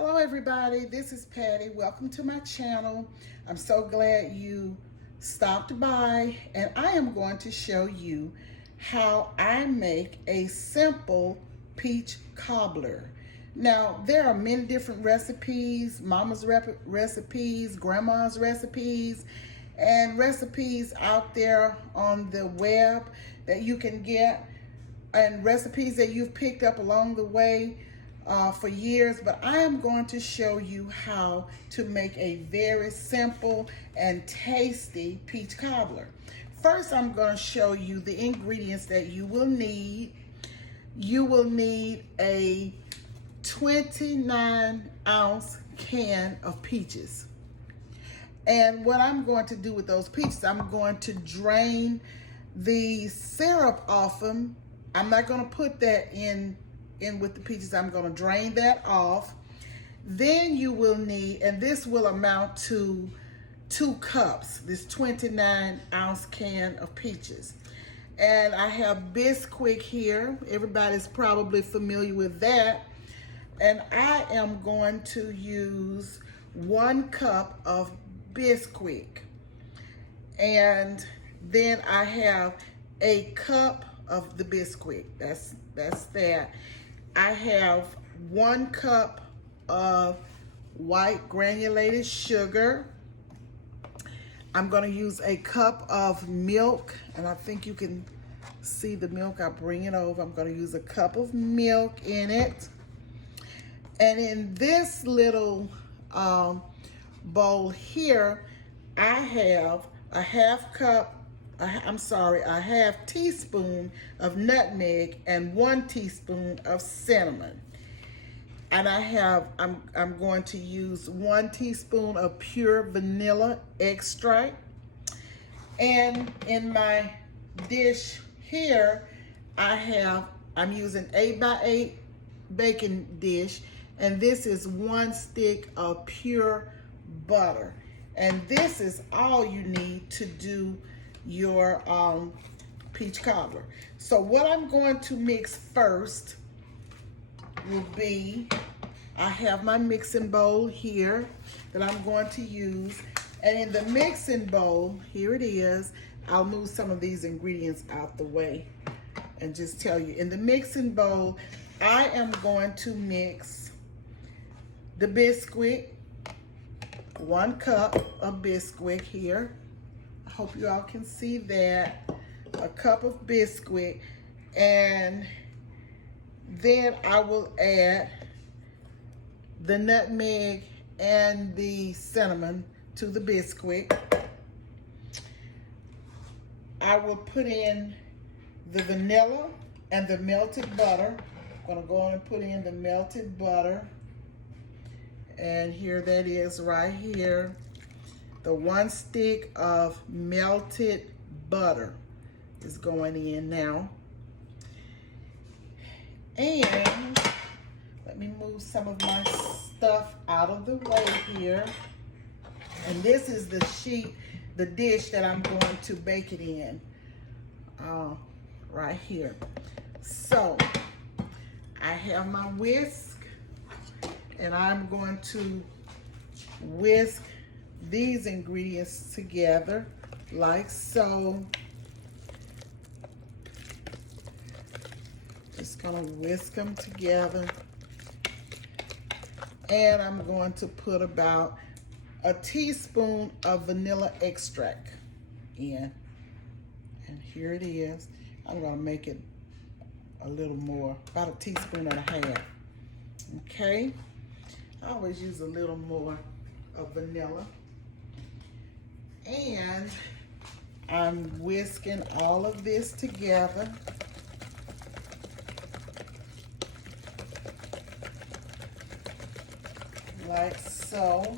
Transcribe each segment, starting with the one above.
Hello everybody, this is Patti. Welcome to my channel. I'm so glad you stopped by, and I am going to show you how I make a simple peach cobbler. Now, there are many different recipes, mama's recipes, grandma's recipes, and recipes out there on the web that you can get, and recipes that you've picked up along the way for years. But I am going to show you how to make a very simple and tasty peach cobbler. First, I'm going to show you the ingredients that you will need. You will need a 29-ounce can of peaches. And what I'm going to do with those peaches, I'm going to drain the syrup off them. I'm not going to put that in with the peaches. I'm going to drain that off. Then you will need, and this will amount to 2 cups, this 29-ounce can of peaches. And I have Bisquick here. Everybody's probably familiar with that. And I am going to use 1 cup of Bisquick. And then I have a cup of the Bisquick. That's that. I have 1 cup of white granulated sugar. I'm going to use a cup of milk, and I think you can see the milk. I'll bring it over. I'm going to use a cup of milk in it. And in this little bowl here, I have a half teaspoon of nutmeg and 1 teaspoon of cinnamon. And I'm going to use 1 teaspoon of pure vanilla extract. And in my dish here, I'm using 8x8 baking dish, and this is 1 stick of pure butter. And this is all you need to do your peach cobbler. So what I'm going to mix first will be, I have my mixing bowl here that I'm going to use. And in the mixing bowl, here it is. I'll move some of these ingredients out the way and just tell you. In the mixing bowl, I am going to mix the Bisquick, 1 cup of Bisquick here. I hope you all can see that. A cup of Bisquick. And then I will add the nutmeg and the cinnamon to the Bisquick. I will put in the vanilla and the melted butter. I'm going to go on and put in the melted butter. And here that is right here. The 1 stick of melted butter is going in now. And let me move some of my stuff out of the way here. And this is the dish that I'm going to bake it in, right here. So I have my whisk, and I'm going to whisk these ingredients together like so. Just gonna whisk them together. And I'm going to put about a teaspoon of vanilla extract in. And here it is. I'm gonna make it a little more, about a teaspoon and a half. Okay? I always use a little more of vanilla. And I'm whisking all of this together. Like so.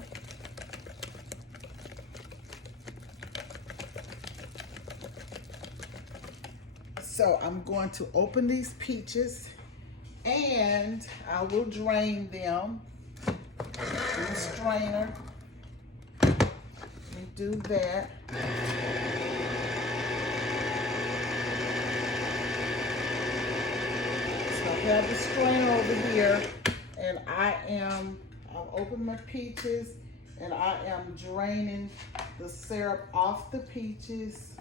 So I'm going to open these peaches, and I will drain them in the strainer. Let me do that. So I have the strainer over here, and I am I've opened my peaches and I am draining the syrup off the peaches.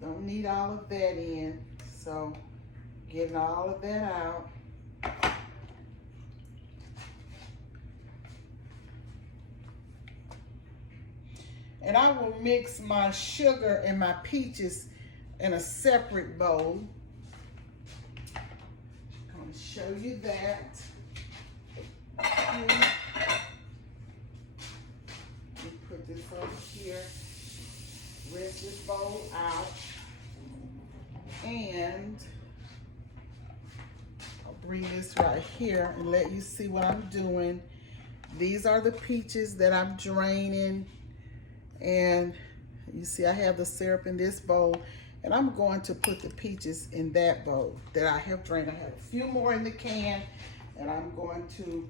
Don't need all of that in, so getting all of that out. And I will mix my sugar and my peaches in a separate bowl. I'm going to show you that. Let me put this over here. Rinse this bowl out. And I'll bring this right here and let you see what I'm doing. These are the peaches that I'm draining. And you see I have the syrup in this bowl, and I'm going to put the peaches in that bowl that I have drained. I have a few more in the can, and I'm going to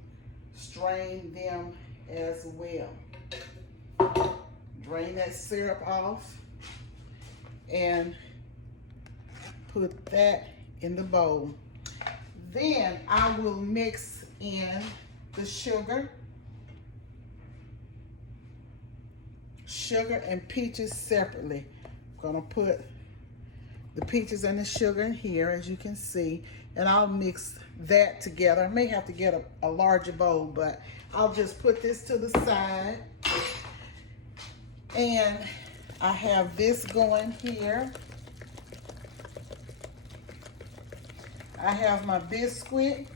strain them as well. Drain that syrup off and put that in the bowl. Then I will mix in the sugar and peaches separately. I'm gonna put the peaches and the sugar in here, as you can see, and I'll mix that together. I may have to get a larger bowl, but I'll just put this to the side. And I have this going here. I have my biscuit,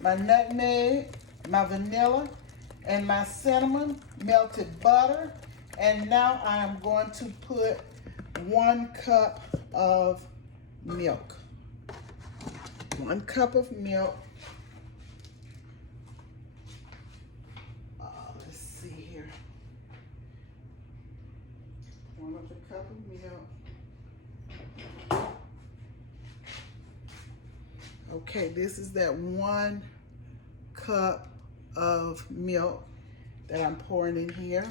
my nutmeg, my vanilla, and my cinnamon, melted butter. And now I'm going to put 1 cup of milk. 1 cup of milk. Let's see here. 1 cup of milk. Okay, this is that 1 cup of milk that I'm pouring in here.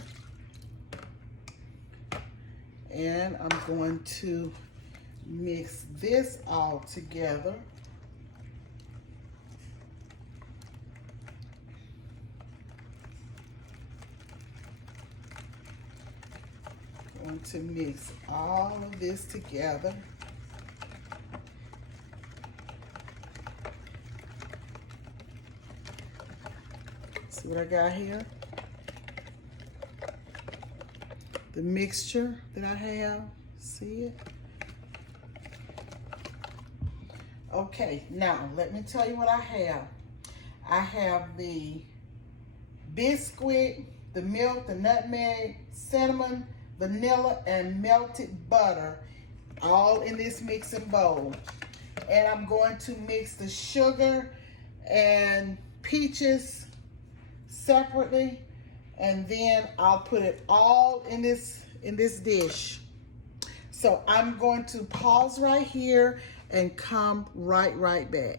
And I'm going to mix this all together. Going to mix all of this together. See what I got here? The mixture that I have, see it? Okay, now let me tell you what I have. I have the biscuit, the milk, the nutmeg, cinnamon, vanilla, and melted butter, all in this mixing bowl. And I'm going to mix the sugar and peaches separately. And then I'll put it all in this dish. So I'm going to pause right here and come right back.